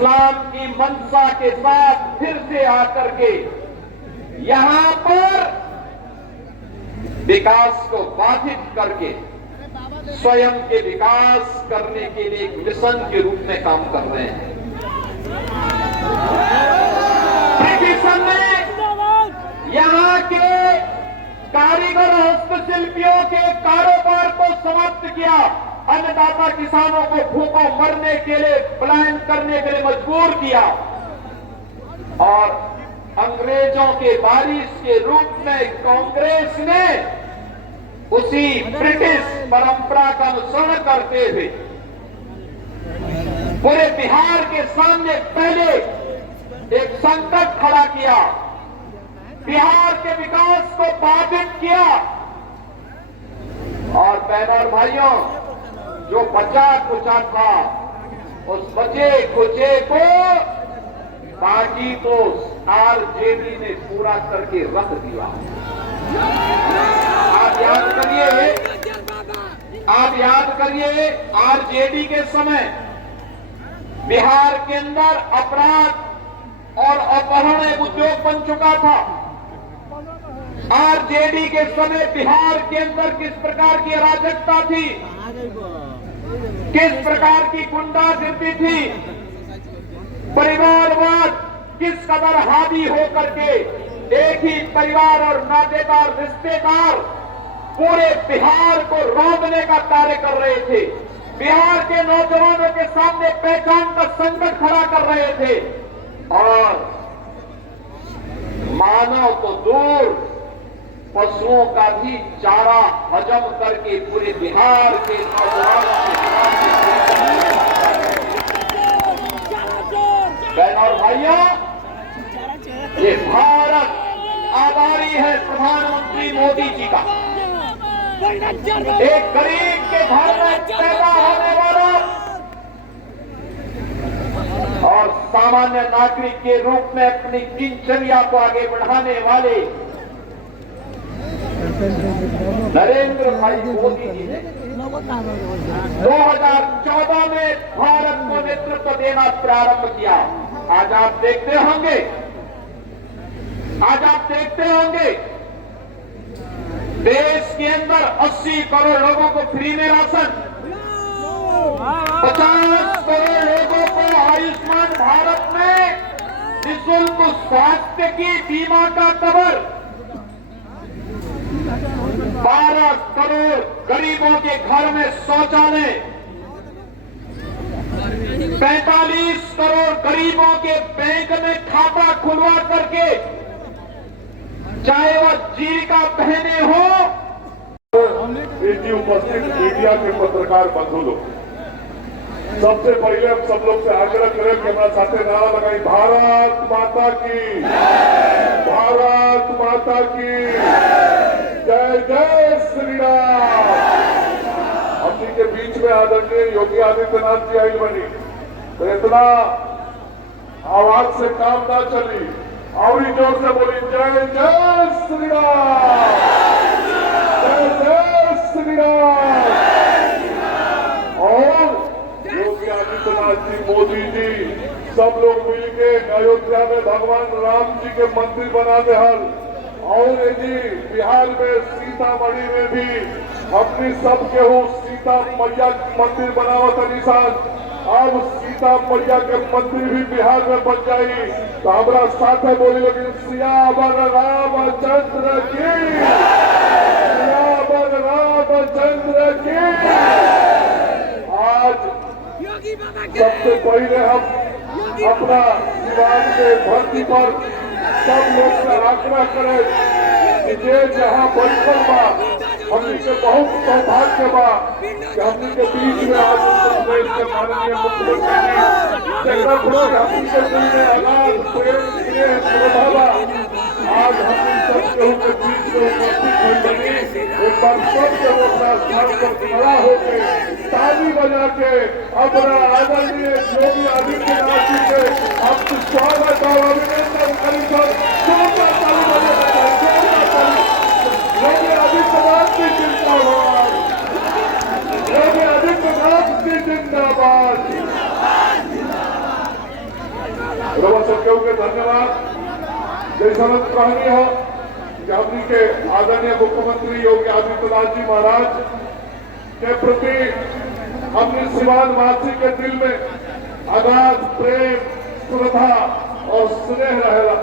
इस्लाम की मंशा के साथ फिर से आकर के यहां पर विकास को बाधित करके स्वयं के विकास करने के लिए एक मिशन के रूप में काम कर रहे हैं। ब्रिटिशन ने यहां के कारीगर हस्तशिल्पियों के कारोबार को समाप्त किया, अन्नदाता किसानों को भूखों मरने के लिए पलायन करने के लिए मजबूर किया और अंग्रेजों के वारिस के रूप में कांग्रेस ने उसी ब्रिटिश परंपरा का अनुसरण करते हुए पूरे बिहार के सामने पहले एक संकट खड़ा किया, बिहार के विकास को बाधित किया। और बहनों और भाइयों, जो बचा कुचा था उस बचे कुचे को बागी को आरजेडी ने पूरा करके रख दिया। आप याद करिए आरजेडी के समय बिहार के अंदर अपराध और अपहरण एक उद्योग बन चुका था। आरजेडी के समय बिहार के अंदर किस प्रकार की अराजकता थी, किस प्रकार की गुंडागर्दी थी, परिवारवाद किस कदर हावी होकर के एक ही परिवार और नातेदार रिश्तेदार पूरे बिहार को रोकने का कार्य कर रहे थे, बिहार के नौजवानों के सामने पहचान का संकट खड़ा कर रहे थे और मानव तो दूर पशुओं का भी चारा हजम करके पूरे बिहार के नौजवानों बहनों और भाइयों, ये भारत आभारी है प्रधानमंत्री मोदी जी का। एक गरीब के घर में पैदा होने वाला और सामान्य नागरिक के रूप में अपनी दिनचर्या को आगे बढ़ाने वाले नरेंद्र भाई मोदी जी ने 2014 में भारत को नेतृत्व देना प्रारंभ किया। आज आप देखते होंगे देश के अंदर 80 करोड़ लोगों को फ्री में राशन, 50 करोड़ लोगों को आयुष्मान भारत में निःशुल्क स्वास्थ्य की बीमा का कवर, 12 करोड़ गरीबों के घर में शौचालय, 45 करोड़ गरीबों के बैंक में खाता खुलवा करके, चाहे वह जीविका बहने हो। उपस्थित मीडिया के पत्रकार बंधु लोग, सबसे पहले हम सब लोग से आग्रह करें कि हमारा साथे नारा लगाई, भारत माता की, भारत माता की जय जय श्री राम। हमनी के बीच में आदरणीय योगी आदित्यनाथ जी आई बनी तो इतना आवाज से काम ना चली, और जोर से बोली जय जय श्री राम, जय जय श्री राम। और योगी आदित्यनाथ जी, मोदी जी सब लोग मिलके अयोध्या में भगवान राम जी के मंदिर बना दे हल, और जी बिहार में सीतामढ़ी में भी अपनी सब केहू सीता मैया मंदिर बनावत निशान। अब सीता मैया के मंदिर भी बिहार में बन जाई तो हमारा साथ है बोली लगी सियावर रामचंद्र की, सियावर रामचंद्र की। आज सबसे पहले हम अपना दीवान के धरती पर सब लोग से आग्रह करें कि जे जहाँ बैठल बा हमनी के बहुत सौभाग्य बा कि हमनी के बीच में आज उत्तर प्रदेश के माननीय मुख्यमंत्री हमनी के दिल में अगाध प्रेम स्नेह श्रद्धा बा। आज हमनी सब केहू के बीच में उपस्थित हुई बनी, एक बार सब केहू अपना स्थान पर खड़ा होकर ताली बजा के अपना आदरणीय योगी आदित्यनाथ जी के आपसे स्वागत और अभिनंदन करी सर। जोरदार ताली बजा योगी आदित्यनाथ की जिंदाबाद, योगी आदित्यनाथ की जिंदाबाद। रवा सबके होंगे धन्यवाद। जैसा कहानी हो कि हमनी के आदरणीय मुख्यमंत्री योगी आदित्यनाथ जी महाराज के प्रति हमने सिवान वासी के दिल में अगाध प्रेम, श्रद्धा और स्नेह रहेला।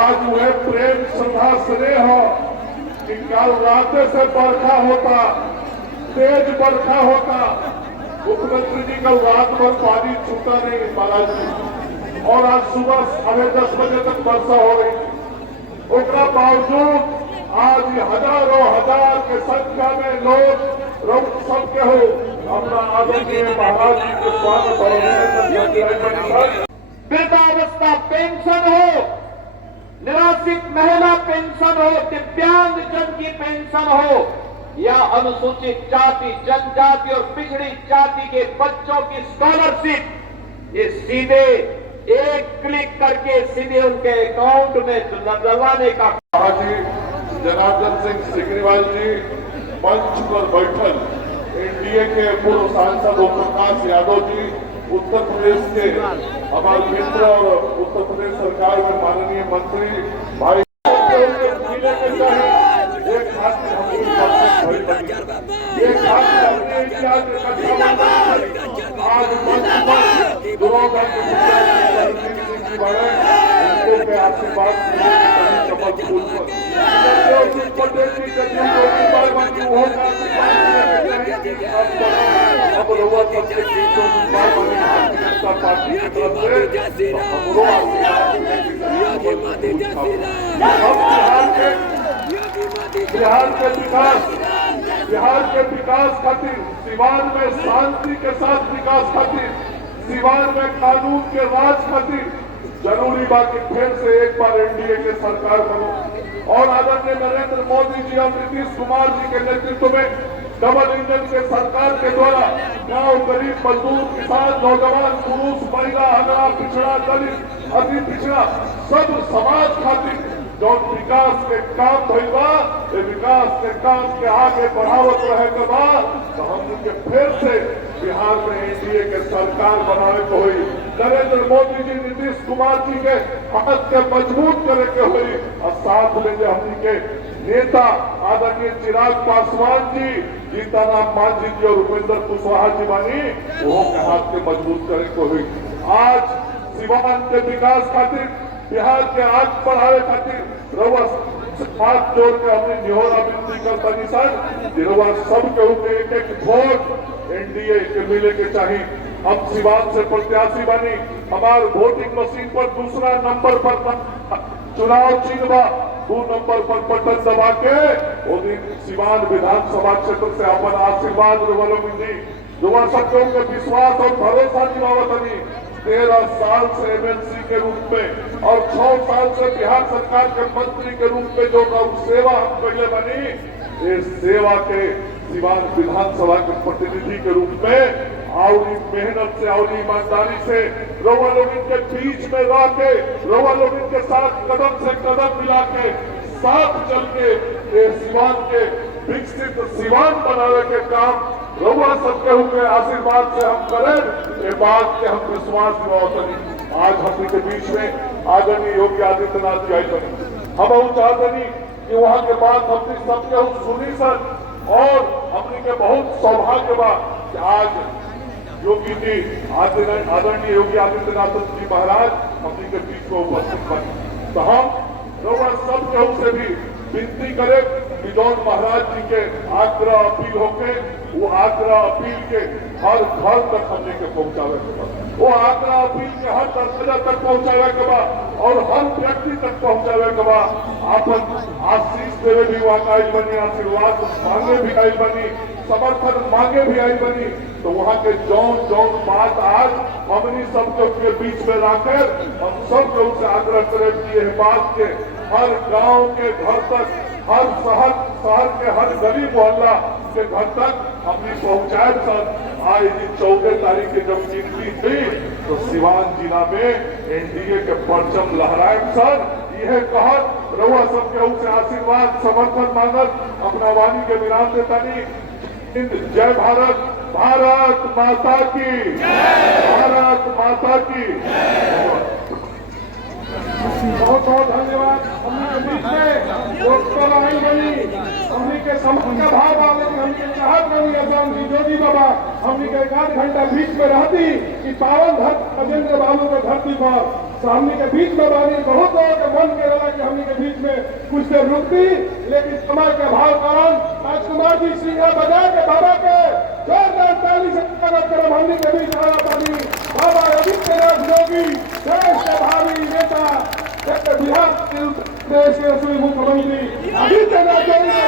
आज वह प्रेम, श्रद्धा, स्नेह हो कि कल रात से बरखा होता, तेज बरखा होता, मुख्यमंत्री जी कल रात भर पानी छूटा नहीं महाराज जी, और आज सुबह 10:30 बजे तक वर्षा हो रही। उसका बावजूद आज हजारों हजार के संख्या में लोग सबके हो अपना आदरणीय महाराज जी के स्वागत और वृद्धावस्था पेंशन हो, निराश्रित महिला पेंशन हो, दिव्यांग जन की पेंशन हो, या अनुसूचित जाति, जनजाति और पिछड़ी जाति के बच्चों की स्कॉलरशिप, ये सीधे एक क्लिक करके सीधे उनके अकाउंट में डलवाने का। आज जनार्दन सिंह सिग्रीवाल जी मंच पर बैठल एनडीए के पूर्व सांसद ओम प्रकाश यादव जी, उत्तर प्रदेश के हमारे मित्र और उत्तर प्रदेश सरकार में माननीय मंत्री भाई मिले के चाहिए। एक हाथ में हम आज मंच पर दोनों के आशीर्वाद शपथ पटेल जी के अब रउआ सबके पार्टी की तरफ से हमरो बिहार के विकास खातिर, सिवान में शांति के साथ विकास खातिर, सिवान में कानून के राज खातिर जरूरी बात कि फिर से एक बार एनडीए के सरकार बनो और आदरणीय नरेंद्र मोदी जी और नीतीश कुमार जी के नेतृत्व में डबल इंजन के सरकार के द्वारा गांव, गरीब, मजदूर, किसान, नौजवान, पुरुष, महिला, अगड़ा, पिछड़ा, दलित, अति पिछड़ा सब समाज खातिर जो विकास के काम भइल बा, विकास के काम के आगे बढ़ावत रहे के बाद तो हमके फिर से बिहार में एनडीए के सरकार बनाने को हुई। नरेंद्र मोदी जी, नीतीश कुमार जी के हाथ के मजबूत करे के हुई और साथ में जो हमनी के नेता आदरणीय चिराग पासवान जी, जीताराम मांझी जी और उपेंद्र कुशवाहा जी बानी, वो के हाथ के मजबूत करे को हुई। आज सिवान के विकास खातिर, बिहार के आग बढ़ावे खातिर रउआ हाथ जोड़ के हमने निहोरा विनती करता निशान रउआ सबके ऊपर एक एक वोट एनडीए के मिले के चाहिए। हम सिवान से प्रत्याशी बनी, हमारे वोटिंग मशीन पर दूसरा नंबर पर चुनाव चिन्ह 2 नंबर पर बटन दबा के वो दिन सिवान विधानसभा क्षेत्र से अपन आशीर्वाद मिली। रउआ सबके ऊपर विश्वास और भरोसा दिलावतनी 13 साल से एमएलसी के रूप में और 6 साल से बिहार सरकार के मंत्री के रूप में जो सेवा हम पहले बनी, इस सेवा के सिवान विधानसभा के प्रतिनिधि के रूप में और मेहनत से और ईमानदारी से रउआ लोग के बीच में रह के, रउआ लोग के साथ कदम से कदम मिला के साथ चल के सिवान के विकसित सिवान बनाने के काम रउआ सबके हुए आशीर्वाद से हम करें। ये बात के हम विश्वास दिलावतनी। आज हम के बीच में आदरणीय योगी आदित्यनाथ जी आई बनी, हम चाहतनी कि वहाँ के बात हमने सबके सुनी सर और हमने के बहुत सौभाग्य बा कि आज योगी जी आदरणीय योगी आदित्यनाथ जी महाराज हमने के बीच में उपस्थित बने। तो हम रउआ सबके से भी विनती करे कि जौन महाराज जी के आग्रह अपील होके वो आग्रह अपील के हर घर तक हमने के पहुंचावे के बाद, वो आग्रह अपील के हर दर्जा तक पहुंचावे के बाद और हर व्यक्ति तक पहुंचावे के बाद आपन आशीष देवे भी वहां आई बनी, आशीर्वाद मांगे भी आई बनी, समर्थन मांगे भी आई बनी। तो वहाँ के जौन जौन बात आज हमनी सबके बीच में लाकर हम सब लोग से आग्रह करें कि यह बात के हर गांव के घर तक, हर शहर के हर गली मोहल्ला के घर तक हमने पहुंचाए सर। आज 14 तारीख की जब गिनती थी तो सिवान जिला में एनडीए के परचम लहराए सर। यह कहत रउआ सबके से आशीर्वाद समर्थन मांगत अपना वाणी के विराम देता नहीं। जय भारत, भारत माता की, भारत माता की। प्रशासन जी जोगी बाबा हमने के 1 घंटा बीच में रहती कि पावन धरती राजेंद्र बाबू के धरती पर तो हमने के बीच में बानी बहुत लोगों के मन के रहा कि हमने के बीच में कुछ देर रुकती, लेकिन समय के अभाव कारण राजकुमार जी सिंघा बजा के बाबा के जोरदार ताली से स्वागत करब। हमने के बीच आया पानी बाबा आदित्यनाथ योगी देश के भावी नेता बिहार प्रदेश के असली मुख्यमंत्री आदित्यनाथ योगी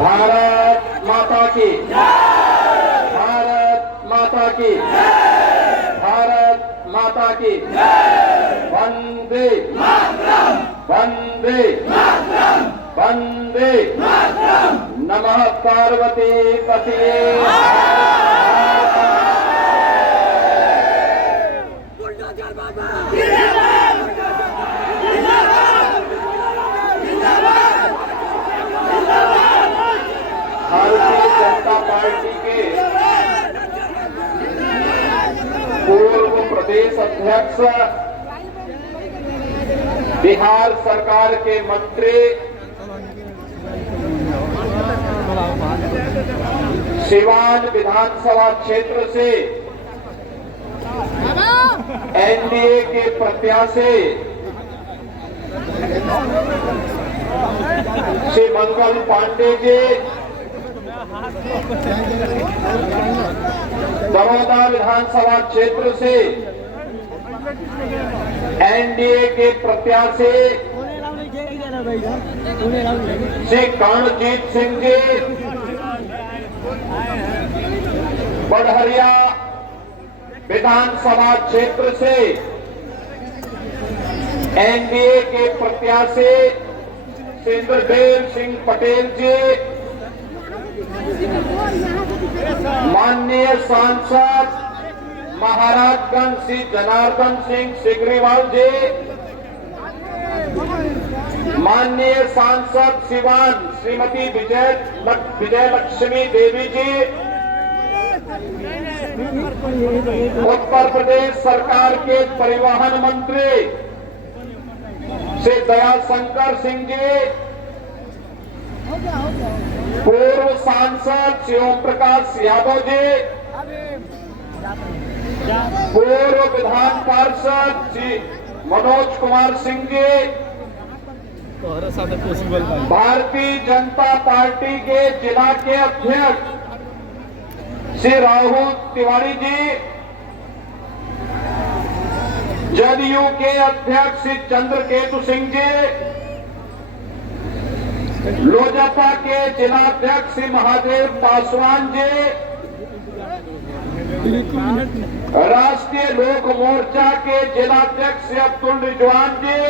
भारत माता की, भारत माता की, भारत माता की, वंदे वंदे वंदे नमः पार्वती पतिये। भारतीय जनता पार्टी के पूर्व प्रदेश अध्यक्ष, बिहार सरकार के मंत्री सिवान विधानसभा क्षेत्र से एनडीए के प्रत्याशी श्री मंगल पांडे जी, बड़ौदा विधानसभा क्षेत्र से एनडीए के प्रत्याशी श्री कर्णजीत सिंह जी, बढ़हरिया विधानसभा क्षेत्र से एनडीए के प्रत्याशी श्री इंद्रदेव सिंह पटेल जी, माननीय सांसद महाराजगंज श्री जनार्दन सिंह सिग्रीवाल जी, माननीय सांसद सिवान श्रीमती विजयलक्ष्मी देवी जी, उत्तर प्रदेश सरकार के परिवहन मंत्री श्री दयाशंकर सिंह जी, पूर्व सांसद श्री ओम प्रकाश यादव जी, पूर्व विधान पार्षद श्री मनोज कुमार सिंह जी, भारतीय जनता पार्टी के जिला के अध्यक्ष श्री राहुल तिवारी जी, जदयू के अध्यक्ष श्री चंद्रकेतु सिंह जी, लोजपा के जिलाध्यक्ष श्री महादेव पासवान जी, राष्ट्रीय लोक मोर्चा के जिलाध्यक्ष श्री अब्दुल रिजवान जी,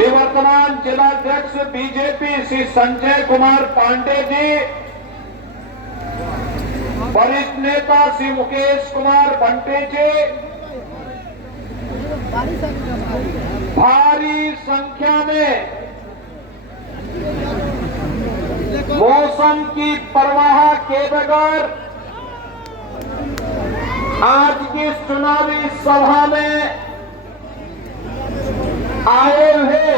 निवर्तमान जिलाध्यक्ष बीजेपी श्री संजय कुमार पांडे जी, वरिष्ठ नेता श्री मुकेश कुमार बंटे जी, भारी संख्या में मौसम की परवाह के बगैर आज की चुनावी सभा में आए हुए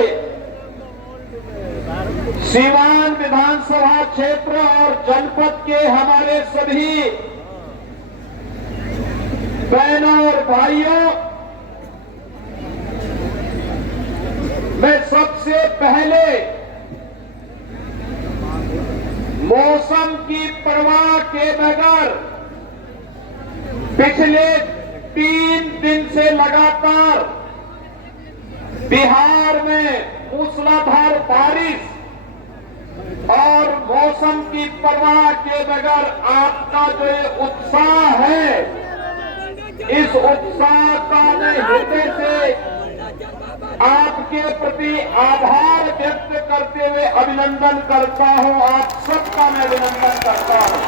सिवान विधानसभा क्षेत्र और जनपद के हमारे सभी बहनों और भाइयों, मैं सबसे पहले मौसम की परवाह के बगैर पिछले 3 दिन से लगातार बिहार में मूसलाधार बारिश और मौसम की परवाह के बगैर आपका जो ये उत्साह है, इस उत्साह का मैं हृदय से आपके प्रति आभार व्यक्त करते हुए अभिनंदन करता हूं। आप सबका मैं अभिनंदन करता हूं।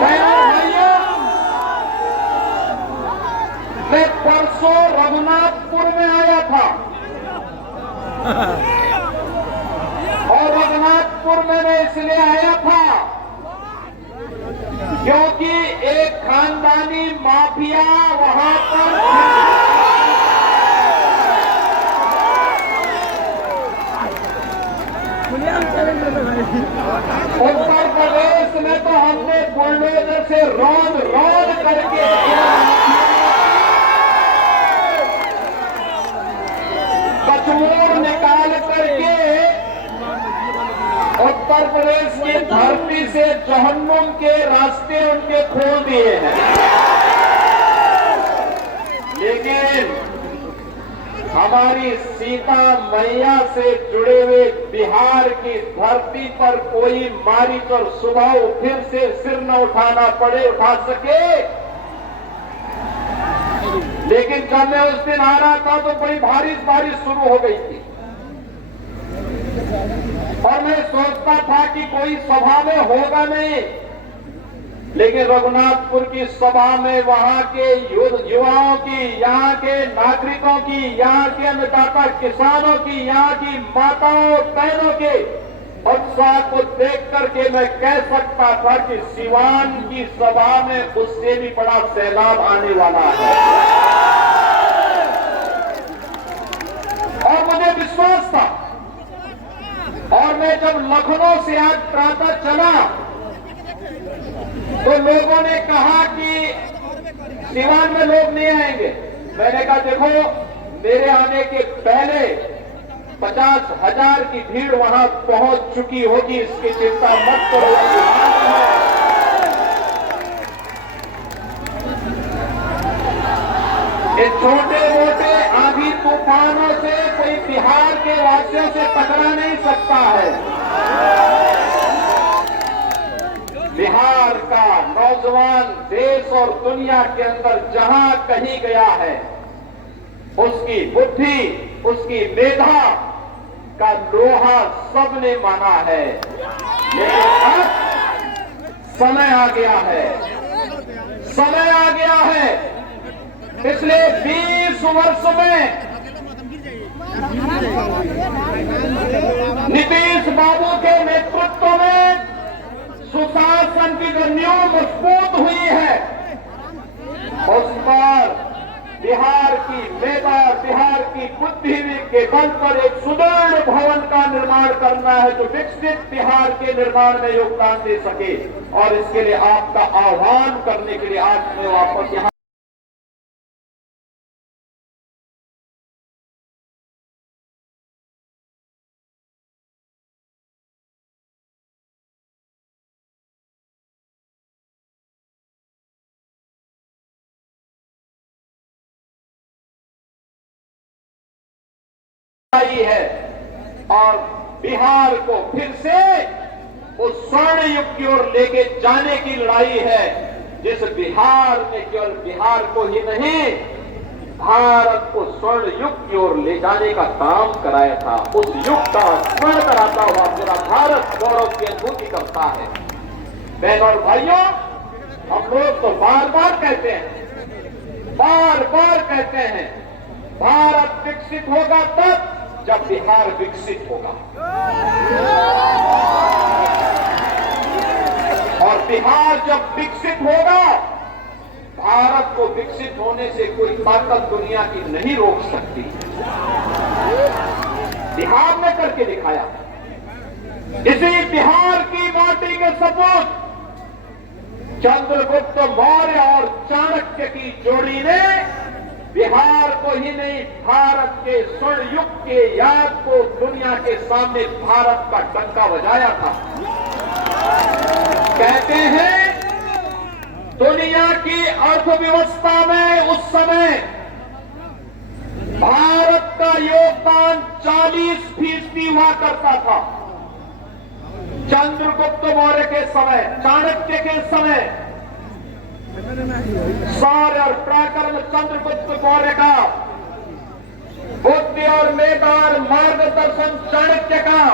भैया, मैं परसों रघुनाथपुर में आया था और रघुनाथपुर में मैं इसलिए आया था क्योंकि एक खानदानी माफिया वहां पर उत्तर प्रदेश में तो हमने बुलडोजर से रौंद रौंद करके कचूर निकाल करके उत्तर प्रदेश की धरती से जहन्नुम के रास्ते उनके खोल दिए हैं। लेकिन हमारी सीता मैया से जुड़े हुए बिहार की धरती पर कोई मारिच और सुबह फिर से सिर न उठाना पड़े, उठा सके। लेकिन जब मैं उस दिन आ रहा था तो बड़ी बारिश शुरू हो गई थी और मैं सोचता था कि कोई सभा में होगा नहीं, लेकिन रघुनाथपुर की सभा में वहां के युवाओं की, यहाँ के नागरिकों की, यहाँ के अन्नदाता किसानों की, यहाँ की माताओं बहनों के उत्साह को देख करके मैं कह सकता था कि सिवान की सभा में उससे भी बड़ा सैलाब आने वाला है। और मुझे विश्वास था। और मैं जब लखनऊ से आज प्रातः चला तो लोगों ने कहा कि सिवान में लोग नहीं आएंगे। मैंने कहा देखो, मेरे आने के पहले 50,000 की भीड़ वहां पहुंच चुकी होगी, इसकी चिंता मत करो। ये छोटे मोटे आंधी तूफानों से कोई बिहार के वासियों से टकरा नहीं सकता है। बिहार का नौजवान देश और दुनिया के अंदर जहां कहीं गया है, उसकी बुद्धि, उसकी मेधा का लोहा सबने माना है। लेकिन अब समय आ गया है, समय आ गया है। पिछले 20 वर्ष में नीतीश बाबू के नेतृत्व में सुशासन की जो नींव मजबूत हुई है, उस पर बिहार की मेधा, बिहार की बुद्धि के बल पर एक सुदृढ़ भवन का निर्माण करना है जो विकसित बिहार के निर्माण में योगदान दे सके। और इसके लिए आपका आह्वान करने के लिए आज मैं वापस यहाँ आई है। और बिहार को फिर से उस स्वर्ण युग की ओर लेके जाने की लड़ाई है, जिस बिहार ने केवल बिहार को ही नहीं, भारत को स्वर्ण युग की ओर ले जाने का काम कराया था। उस युग का स्मरण कराता हुआ पूरा भारत गौरव की अनुभूति करता है। बहनों और भाइयों, हम लोग तो बार बार कहते हैं, भारत विकसित होगा तब जब बिहार विकसित होगा। और बिहार जब विकसित होगा, भारत को विकसित होने से कोई ताकत दुनिया की नहीं रोक सकती। बिहार ने करके दिखाया। इसी बिहार की माटी के सपूत चंद्रगुप्त मौर्य और चाणक्य की जोड़ी ने बिहार को ही नहीं, भारत के स्वर्ण युग के याद को दुनिया के सामने भारत का डंका बजाया था। कहते हैं दुनिया की अर्थव्यवस्था में उस समय भारत का योगदान 40% हुआ करता था। चंद्रगुप्त मौर्य के समय, चाणक्य के समय, सौर्य और पराक्रम चंद्रगुप्त मौर्य का, बुद्धि और मेधा और मार्गदर्शन चाणक्य का,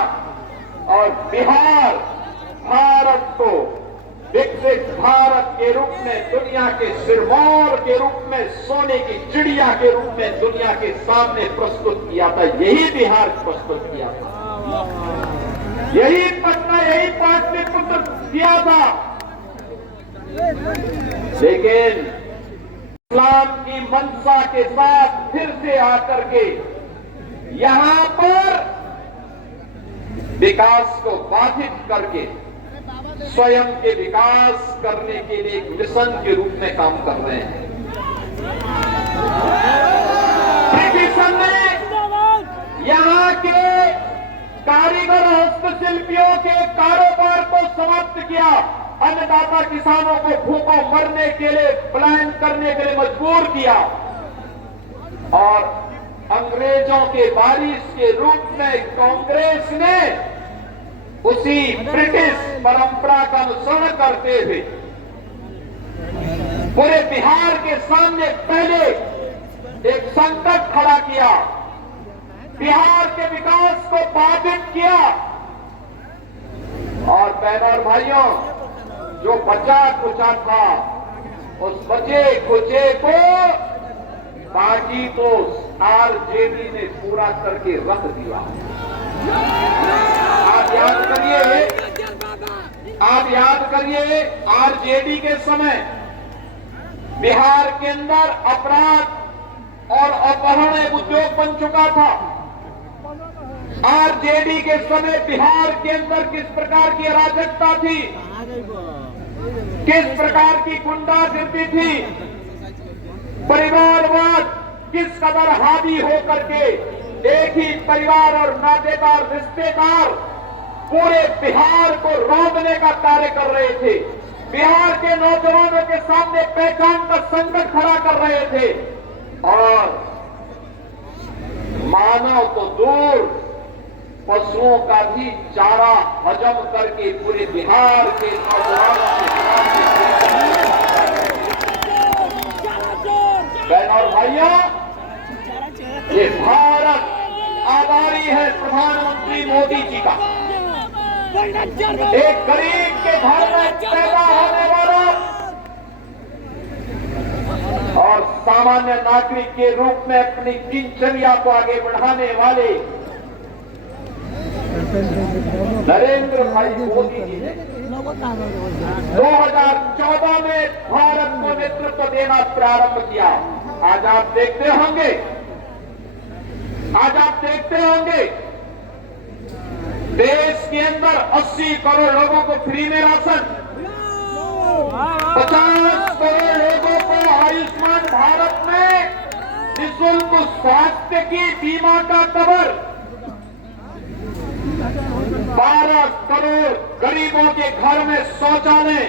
और बिहार भारत को विकसित भारत के रूप में, दुनिया के सिरमौर के रूप में, सोने की चिड़िया के रूप में दुनिया के सामने प्रस्तुत किया था। यही बिहार प्रस्तुत किया था, यही पटना, यही पाटलिपुत्र किया था। लेकिन इस्लाम की मंशा के साथ फिर से आकर के यहां पर विकास को बाधित करके स्वयं के विकास करने के लिए एक मिशन के रूप में काम कर रहे हैं। ब्रिटिशन ने यहां के कारीगर हस्तशिल्पियों के कारोबार को समाप्त किया, अन्नदाता किसानों को भूखों मरने के लिए पलायन करने के लिए मजबूर किया और अंग्रेजों के वारिस के रूप में कांग्रेस ने उसी ब्रिटिश परंपरा का अनुसरण करते हुए पूरे बिहार के सामने पहले एक संकट खड़ा किया, बिहार के विकास को बाधित किया और बहनों और भाइयों, जो बचा कुचा था उस बचे कुचे को बाकी तो आरजेडी ने पूरा करके रख दिया। आप याद करिए आरजेडी के समय बिहार के अंदर अपराध और अपहरण एक उद्योग बन चुका था। आरजेडी के समय बिहार के अंदर किस प्रकार की अराजकता थी, किस प्रकार की गुंडागिर्दी थी, परिवारवाद किस कदर हावी होकर के एक ही परिवार और नातेदार रिश्तेदार पूरे बिहार को रोकने का कार्य कर रहे थे, बिहार के नौजवानों के सामने पहचान का संकट खड़ा कर रहे थे और मानव तो दूर पशुओं का भी चारा हजम करके पूरे बिहार के नौजवानों बहनों और भाइयों, ये भारत आभारी है प्रधानमंत्री मोदी जी का। एक गरीब के घर में पैदा होने वाला और सामान्य नागरिक के रूप में अपनी दिनचर्या को आगे बढ़ाने वाले नरेंद्र भाई मोदी जी ने 2014 में भारत को नेतृत्व देना प्रारंभ किया। आज आप देखते होंगे देश के अंदर 80 करोड़ लोगों को फ्री में राशन, 50 करोड़ लोगों को आयुष्मान भारत में निःशुल्क स्वास्थ्य की बीमा का कवर, 12 करोड़ गरीबों के घर में शौचालय,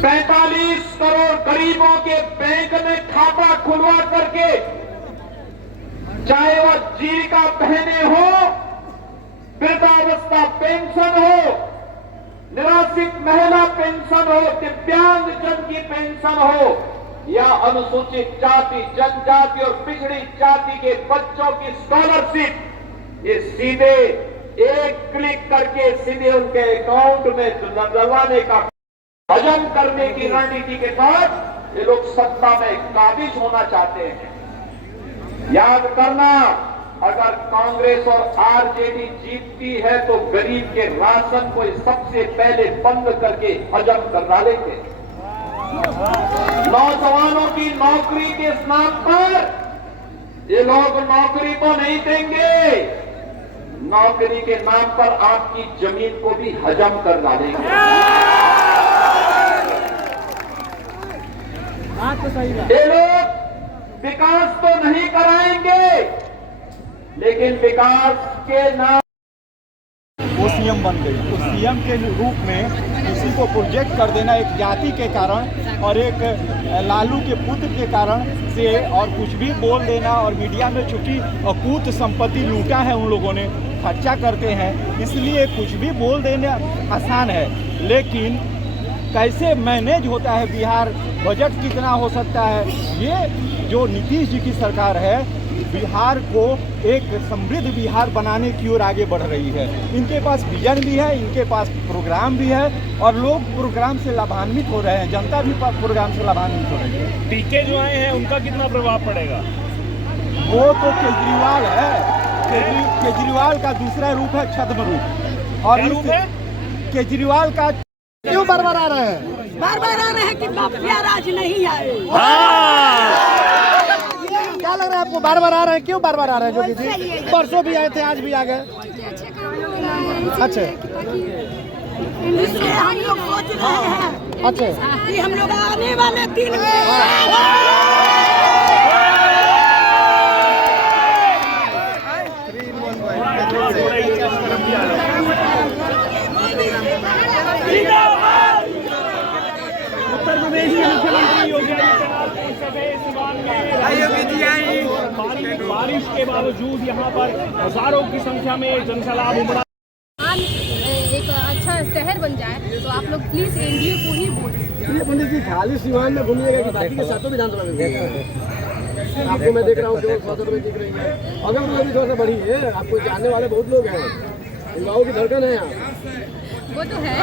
45 करोड़ गरीबों के बैंक में खाता खुलवा करके चाहे वह जीविका बहने हो, वृद्धावस्था पेंशन हो, निराश्रित महिला पेंशन हो, दिव्यांग जन की पेंशन हो या अनुसूचित जाति, जनजाति और पिछड़ी जाति के बच्चों की स्कॉलरशिप, ये सीधे एक क्लिक करके सीधे उनके अकाउंट में डलवाने का हजम करने की रणनीति के तहत ये लोग सत्ता में काबिज होना चाहते हैं। याद करना, अगर कांग्रेस और आरजेडी जीतती है तो गरीब के राशन को सबसे पहले बंद करके हजम कर डालेंगे। नौजवानों की नौकरी के नाम पर ये लोग नौकरी तो नहीं देंगे, नौकरी के नाम पर आपकी जमीन को भी हजम कर डालेंगे। ये लोग विकास तो नहीं कराएंगे, लेकिन विकास के नाम वो सीएम बन गई, तो सीएम के रूप में किसी को प्रोजेक्ट कर देना एक जाति के कारण और एक लालू के पुत्र के कारण से और कुछ भी बोल देना और मीडिया में छुट्टी अकूत संपत्ति लूटा है उन लोगों ने, खर्चा करते हैं, इसलिए कुछ भी बोल देना आसान है। लेकिन कैसे मैनेज होता है बिहार, बजट कितना हो सकता है, ये जो नीतीश जी की सरकार है बिहार को एक समृद्ध बिहार बनाने की ओर आगे बढ़ रही है। इनके पास विजन भी है, इनके पास प्रोग्राम भी है और लोग प्रोग्राम से लाभान्वित हो रहे हैं, जनता भी प्रोग्राम से लाभान्वित हो रही है। टीके जो आए हैं उनका कितना प्रभाव पड़ेगा? वो तो केजरीवाल है, केजरीवाल का दूसरा रूप है छद्म रूप, और क्या रूप है? केजरीवाल का क्यों बार बार आ रहे हैं? बार बार आ रहे हैं कि माफिया राज नहीं आए। क्या लग रहा है आपको? बार बार आ रहे हैं, क्यों बार बार आ रहे हैं? जो कि परसों भी आए थे, आज भी आ गए। अच्छा इसलिए हम लोग सोच रहे हैं अच्छा कि हम लोग आने वाले दिन में उत्तर प्रदेश के मुख्यमंत्री योगी आदित्यनाथ बारिश के बावजूद यहाँ पर हजारों की संख्या में जनसैलाब उमड़ा। एक अच्छा शहर बन जाए तो आप लोग प्लीज एनडीए को ही वोट। पंडित जी खाली सिवान में घूमिएगा कि बाकी के सातों विधानसभा में घूमिएगा? आपको मैं देख रहा हूँ केवल 100 रुपये दिख रही है। अगर मुझे भी थोड़ा सा बढ़ी है, आपको जानने वाले बहुत लोग हैं, युवाओं की धड़कन है यहाँ। वो तो है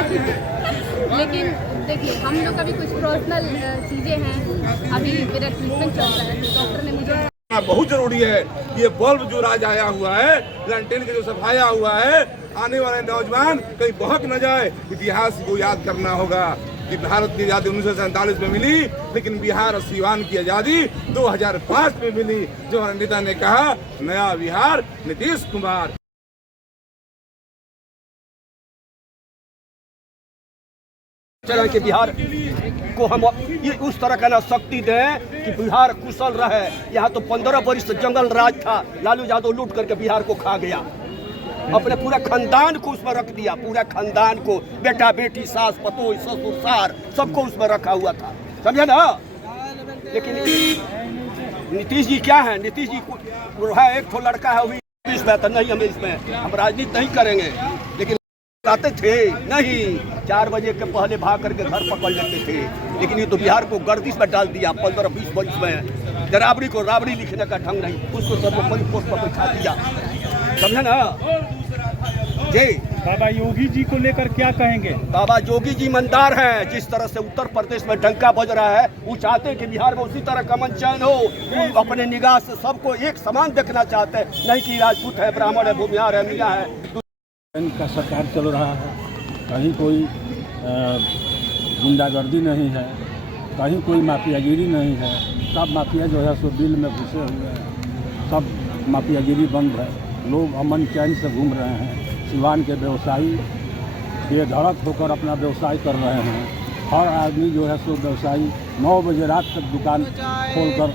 लेकिन देखिए हम लोग का भी कुछ पर्सनल चीज़ें हैं। अभी मेरा ट्रीटमेंट चल रहा है तो डॉक्टर ने मुझे बहुत जरूरी है। ये बल्ब जो राज आया हुआ है, लैंटेन का जो सफाया हुआ है, आने वाले नौजवान कहीं बहक न जाए। इतिहास को याद करना होगा कि भारत की आज़ादी 1947 में मिली, लेकिन बिहार और सीवान की आज़ादी 2005 में मिली। जो हमारे नेता ने कहा, नया बिहार नीतीश कुमार। चला कि बिहार को हम ये उस तरह का ना शक्ति दें कि बिहार कुशल रहे। यहाँ तो 15 वर्ष जंगल राज था, लालू यादव लूट करके बिहार को खा गया, अपने पूरा खानदान को उसमें रख दिया, पूरा खानदान को, बेटा बेटी सास पतोह ससुर सार सबको उसमें रखा हुआ था, समझे ना। लेकिन नीतीश जी क्या है, नीतीश जी है एक ठो लड़का है अभी इसमें, तो नहीं हमें इसमें हम राजनीति नहीं करेंगे। लेकिन आते थे नहीं, 4 बजे के पहले भाग करके घर पकड़ लेते थे। लेकिन ये तो बिहार को गर्दिश में डाल दिया। 15-20 वर्ष में राबड़ी को राबड़ी लिखने का ढंग नहीं, उसको सर्वोपरि पोस्ट पर बिठा दिया, समझे ना जी। बाबा योगी जी को लेकर क्या कहेंगे? बाबा योगी जी ईमानदार हैं। जिस तरह से उत्तर प्रदेश में डंका बज रहा है, वो चाहते हैं कि बिहार में उसी तरह का मन चयन हो। वो अपने निगाह से सबको एक समान देखना चाहते हैं, नहीं कि राजपूत है, ब्राह्मण है, भूमिहार है, मियाँ है। का सरकार चल रहा है, कहीं कोई गुंडागर्दी नहीं है, कहीं कोई माफियागिरी नहीं है। सब माफिया जो है सो बिल में घुसे हुए हैं, सब माफियागिरी बंद है, लोग अमन चैन से घूम रहे हैं। सिवान के व्यवसायी बेधड़क होकर अपना व्यवसाय कर रहे हैं। हर आदमी जो है सो व्यवसायी 9 बजे रात तक दुकान खोलकर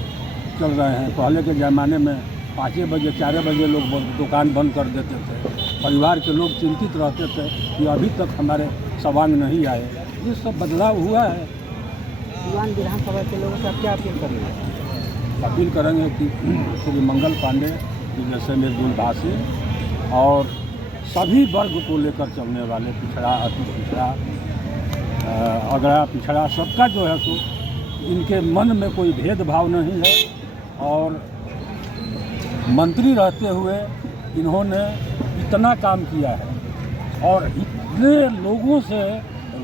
चल रहे हैं। पहले के ज़माने में 5 बजे 4 बजे लोग दुकान बंद कर देते थे। परिवार के लोग चिंतित रहते थे कि अभी तक हमारे सवांग नहीं आए। ये सब बदलाव हुआ है। सिवान विधानसभा के लोगों से आप क्या अपील करेंगे? अपील करेंगे कि श्री मंगल पांडे जी जैसे निर्गुण भाषी और सभी वर्ग को लेकर चलने वाले, पिछड़ा अति पिछड़ा अगड़ा पिछड़ा, सबका जो है सो इनके मन में कोई भेदभाव नहीं है। और मंत्री रहते हुए इन्होंने इतना काम किया है और इतने लोगों से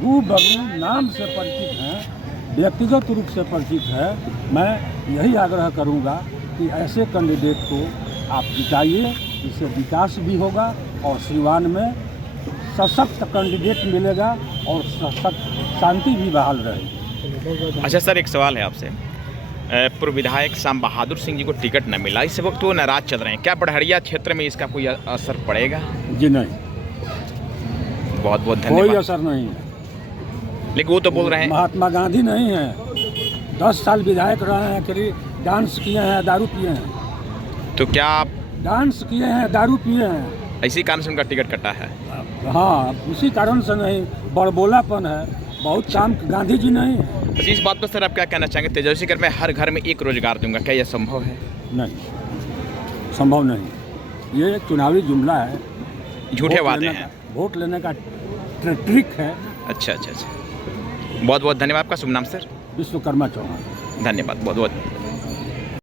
रूबरू नाम से परिचित हैं, व्यक्तिगत रूप से परिचित है। मैं यही आग्रह करूंगा कि ऐसे कैंडिडेट को आप जिताइए, इससे विकास भी होगा और सिवान में सशक्त कैंडिडेट मिलेगा और सशक्त शांति भी बहाल रहेगी। अच्छा सर, एक सवाल है आपसे। पूर्व विधायक श्याम बहादुर सिंह जी को टिकट न मिला, इस वक्त वो नाराज चल रहे हैं, क्या बढ़हरिया क्षेत्र में इसका कोई असर पड़ेगा? जी नहीं, बहुत बहुत धन्यवाद। कोई असर नहीं है। लेकिन वो तो बोल रहे हैं महात्मा गांधी नहीं है, 10 साल विधायक रहे हैं, करीब डांस किए हैं, दारू पिए हैं। तो क्या आप डांस किए हैं, दारू पिए हैं, इसी कारण से उनका टिकट कटा है? हाँ, उसी कारण से नहीं, बड़बोलापन है, बहुत काम। गांधी जी नहीं है। अच्छा, इस बात पर सर आप क्या कहना चाहेंगे? तेजस्वी कर मैं हर घर में एक रोजगार दूंगा, क्या यह संभव है? नहीं, संभव नहीं। ये चुनावी जुमला है, झूठे वादे हैं, वोट लेने का ट्रिक है। अच्छा अच्छा अच्छा, बहुत बहुत धन्यवाद। आपका शुभ नाम सर? विश्वकर्मा चौहान। धन्यवाद बहुत बहुत।